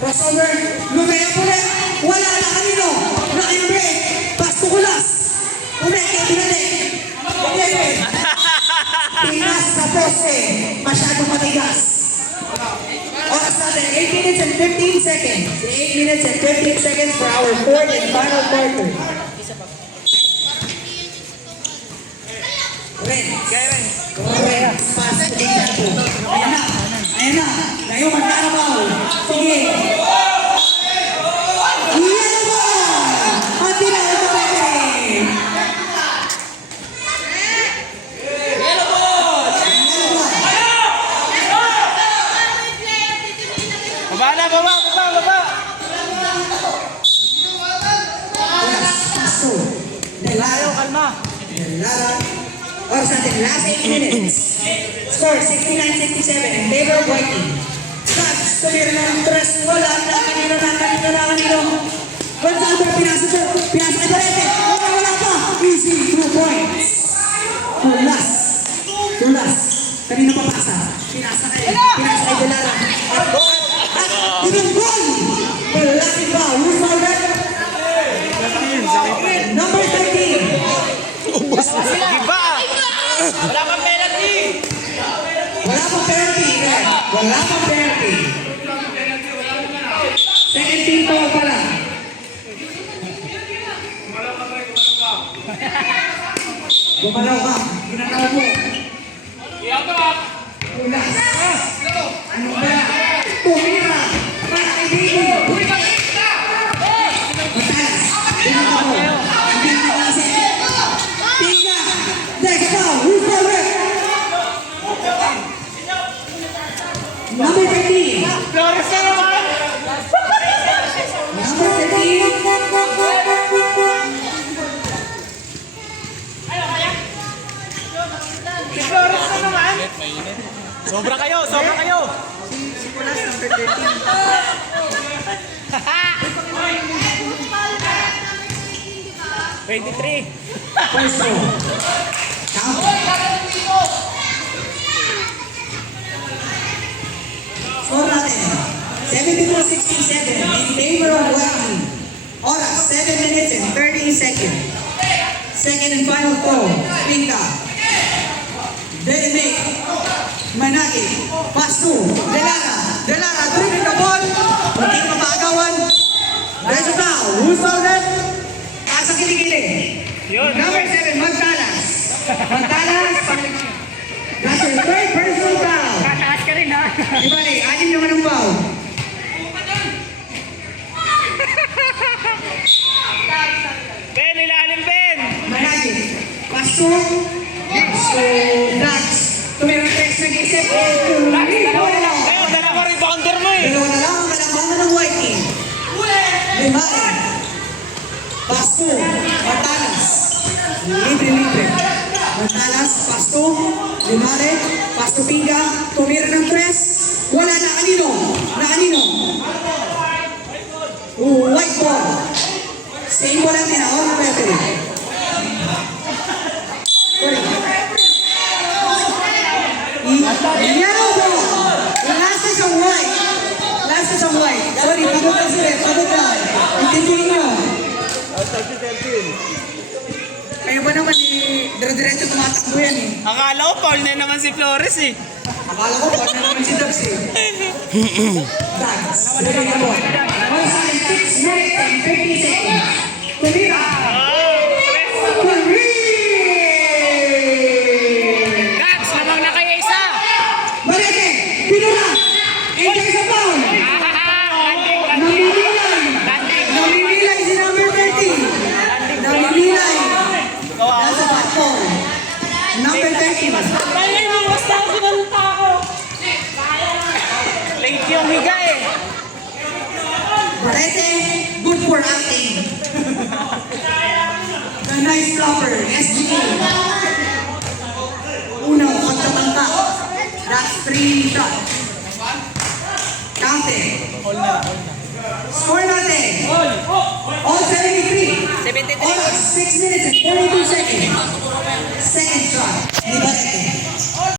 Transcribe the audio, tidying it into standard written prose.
Crossover. Lumaya po na. Wala na kanino. Naka-break. Pasto kulas. Umeke, binalik. Tinas sa pose. Masyadong matigas. Oras natin, 8 minutes and 15 seconds. 8 minutes and 15 seconds for our fourth and final quarter. Ren. Ren. Pass to Jaco. Ayan na. Ayan na. Ngayon, magkarabaw. Sige. Yellow ball! At tinawag na referee. Yellow ball! Baba na, baba. Paso. Delayo, Kalma. Delara. Oras natin, last 8 minutes. Score, 69-67 in favor of Whitey. Shots, tumira ng tres. Wala na kanino. Gonzalo, pinasa ka direte. Wala pa. Easy, 2 points. Tulas. Kanina papasa. Pinasa kay Delara. At dinunggol. Malaki pa. Who's foul that? Number 13. Giba! Wala pang penalty! Wala pang penalty. Second team foul pala. Gumalaw ka. Ginanaw mo. Ulas. Ano ba? Tumira. Para kay Baby. Matalas. Ginanaw mo. Hindi na kasi. Tinga. Next foul. Who's foul it? Number 13. Flores na naman! Number 13. Si Flores na naman! Sobra kayo! Si Kulas number 13. 23! First row. Count. Score natin. 72-67 in favor of Whitey. Oras, 7 minutes and 30 seconds. Second and final throw. Pinka. Benedict. Managi. Pass to. Delara, dribbling the ball. Hindi ko maagawan. There's a foul. Who's fouled it? Asa kilikili. Number 7, Magtalas. That's your third personal foul. Tataas ka rin ha! Ibali, anim naman ang foul. Ben, ilalim Ben! Managi. Pasto. Dax. Tumira tres nag-isip. Ngayon, dalawa rebounder mo eh! Dalawa na lang ang kalambangan ng Whitey. Limari. Pasto. Matalas. Libre. Matalas. Pasto. Limari. Pasto Pinga. Tumira ng tres. Wala na kanino. White ball. Same ball ang tinawag ng referee. Yellow ball. Last is a white. Sorry, pagod na sila. Intindihin nyo. Kaya ba naman dire-diretso tumatakbo yan eh. Akala ko foul na naman si Flores eh! Akala ko pag na naman si Dubs eh. Dags. Lagay na ball. 6 minutes and 50 seconds. Tumira. Gags, lamang na kayo isa! Marete. Pinura. Enjoy sa foul. Namimilay si number 13. Namimilay. That's a bad foul. Number 13. Kaya yung basta ako sinalita ako! Late yung higa eh! Marete, good for acting. The nice flopper, SGA. Unang pagkatangka. That's 3 shots. Count it. Score natin. All 73. 73. Oras, 6 minutes and 42 seconds.